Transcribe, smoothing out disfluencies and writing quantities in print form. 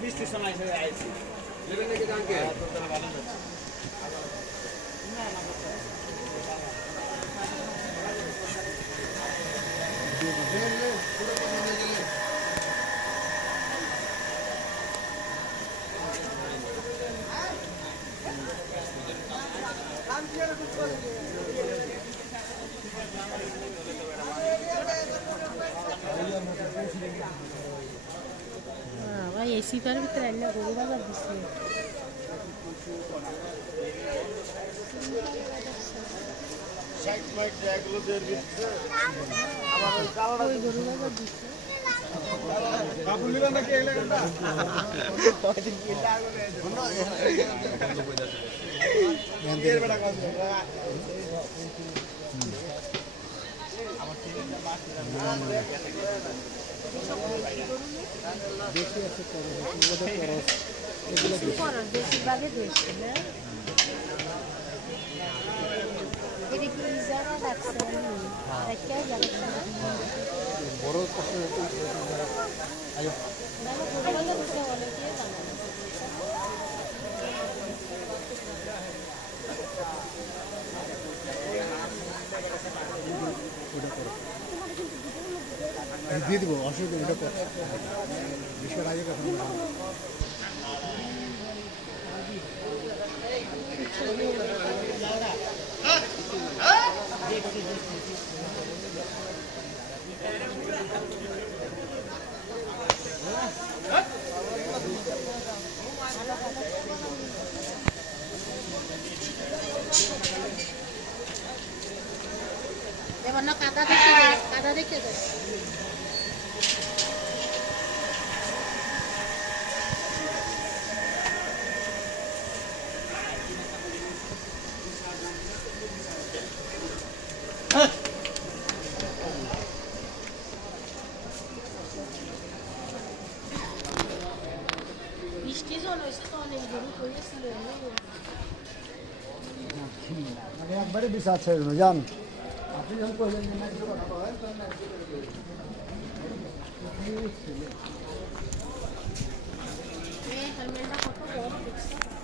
বৃষ্টির সময় আইছি ভাই এসি পার ভিতরে আইনা গরু বাজার দিচ্ছে গরু বাজার দিচ্ছে দেশি বাগে দিয়েছে না এটা কি যারা ডাকছে কেউ যাচ্ছে না বড় কষ্ট দিয়ে দিব অসুবিধা এটা বিষয়ের আগে কখন এবার না কাদা দেখে বৃষ্টি জল হয়েছে তো অনেক গরু হয়েছিল একবারে বিশ্বাস ছিল না জান আপনি যখন কইলেন যে হেলমেটটা কত বড় দেখছো